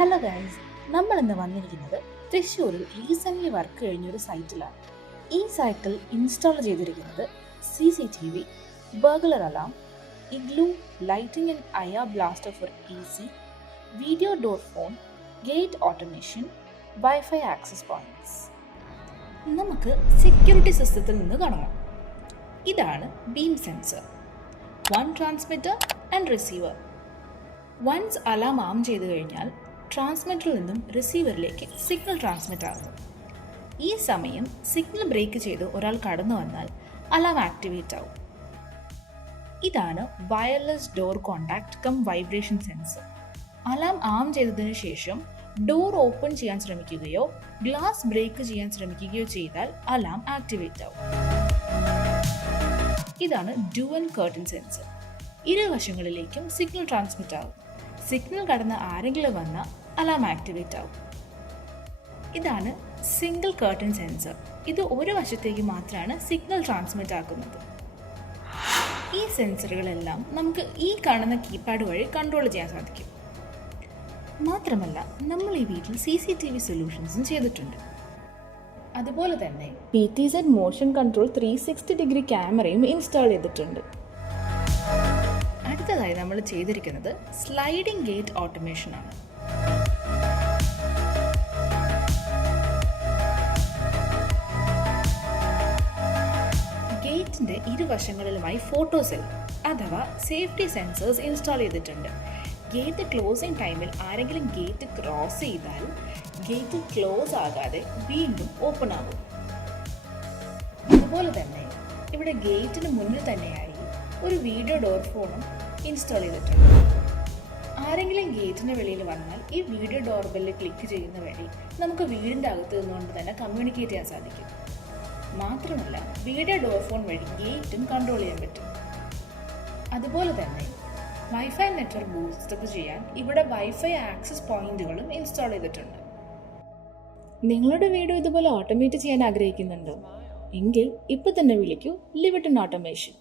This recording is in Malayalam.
ഹലോ ഗൈസ്, നമ്മൾ ഇന്ന് വന്നിരിക്കുന്നത് തൃശ്ശൂരിൽ റീസെൻ്റ്ലി വർക്ക് കഴിഞ്ഞൊരു സൈറ്റിലാണ്. ഈ സൈറ്റിൽ ഇൻസ്റ്റാൾ ചെയ്തിരിക്കുന്നത് CCTV, burglar alarm, igloo, lighting and air blaster for AC, video door phone, gate automation, wifi access points. നമുക്ക് സെക്യൂരിറ്റി സിസ്റ്റത്തിൽ നിന്ന് കാണാം. ഇതാണ് beam sensor, one transmitter and receiver. Once alarm arm ചെയ്തു കഴിഞ്ഞാൽ ട്രാൻസ്മിറ്ററിൽ നിന്നും റിസീവറിലേക്ക് സിഗ്നൽ ട്രാൻസ്മിറ്റ് ആകുന്നു. ഈ സമയം സിഗ്നൽ ബ്രേക്ക് ചെയ്ത് ഒരാൾ കടന്നു വന്നാൽ അലാം ആക്ടിവേറ്റ് ആവും. ഇതാണ് wireless door contact cum vibration sensor. Alarm arm ചെയ്തതിനു ശേഷം ഡോർ ഓപ്പൺ ചെയ്യാൻ ശ്രമിക്കുകയോ ഗ്ലാസ് ബ്രേക്ക് ചെയ്യാൻ ശ്രമിക്കുകയോ ചെയ്താൽ അലാം ആക്ടിവേറ്റ് ആവും. ഇതാണ് ഡ്യുവൽ കർട്ടൻ സെൻസർ. ഇരുവശങ്ങളിലേക്കും സിഗ്നൽ ട്രാൻസ്മിറ്റ് ആകും. സിഗ്നൽ കടന്ന് ആരെങ്കിലും വന്നാൽ അലാം ആക്ടിവേറ്റ് ആവും. ഇതാണ് സിംഗിൾ കർട്ടൻ സെൻസർ. ഇത് ഒരു വശത്തേക്ക് മാത്രമാണ് സിഗ്നൽ ട്രാൻസ്മിറ്റ് ആക്കുന്നത്. ഈ സെൻസറുകളെല്ലാം നമുക്ക് ഈ കാണുന്ന കീപാഡ് വഴി കൺട്രോൾ ചെയ്യാൻ സാധിക്കും. മാത്രമല്ല, നമ്മൾ ഈ വീട്ടിൽ CCTV സൊല്യൂഷൻസും ചെയ്തിട്ടുണ്ട്. അതുപോലെ തന്നെ PTZ മോഷൻ കൺട്രോൾ 360 ഡിഗ്രി ക്യാമറയും ഇൻസ്റ്റാൾ ചെയ്തിട്ടുണ്ട്. അടുത്തതായി നമ്മൾ ചെയ്തിരിക്കുന്നത് സ്ലൈഡിംഗ് ഗേറ്റ് ഓട്ടോമേഷൻ ആണ്. ഗേറ്റിന്റെ ഇരുവശങ്ങളിലുമായി ഫോട്ടോ സെൽ അഥവാ സേഫ്റ്റി സെൻസേഴ്സ് ഇൻസ്റ്റാൾ ചെയ്തിട്ടുണ്ട്. ഗേറ്റ് ക്ലോസിംഗ് ടൈമിൽ ആരെങ്കിലും ഗേറ്റ് ക്രോസ് ചെയ്താൽ ഗേറ്റ് ക്ലോസ് ആകാതെ വീണ്ടും ഓപ്പൺ ആകും. അതുപോലെ തന്നെ ഇവിടെ ഗേറ്റിന് മുന്നിൽ തന്നെയായി ഒരു വീഡിയോ ഡോർ ഫോണും ഇൻസ്റ്റാൾ ചെയ്തിട്ടുണ്ട്. ആരെങ്കിലും ഗേറ്റിന് വെളിയിൽ വന്നാൽ ഈ വീഡിയോ ഡോർ ബെല്ല് ക്ലിക്ക് ചെയ്യുന്ന വഴി നമുക്ക് വീടിൻ്റെ അകത്ത് നിന്നുകൊണ്ട് തന്നെ കമ്മ്യൂണിക്കേറ്റ് ചെയ്യാൻ സാധിക്കും. മാത്രമല്ല, വീഡിയോ ഡോർ ഫോൺ വഴി ഗേറ്റും കൺട്രോൾ ചെയ്യാൻ പറ്റും. അതുപോലെ തന്നെ വൈഫൈ നെറ്റ്വർക്ക് ബൂസ്റ്റപ്പ് ചെയ്യാൻ ഇവിടെ വൈഫൈ ആക്സസ് പോയിന്റുകളും ഇൻസ്റ്റാൾ ചെയ്തിട്ടുണ്ട്. നിങ്ങളുടെ വീഡിയോ ഇതുപോലെ ഓട്ടോമേറ്റ് ചെയ്യാൻ ആഗ്രഹിക്കുന്നുണ്ടോ? എങ്കിൽ ഇപ്പോൾ തന്നെ വിളിക്കൂ ലിവിട്ടൺ ഓട്ടോമേഷൻ.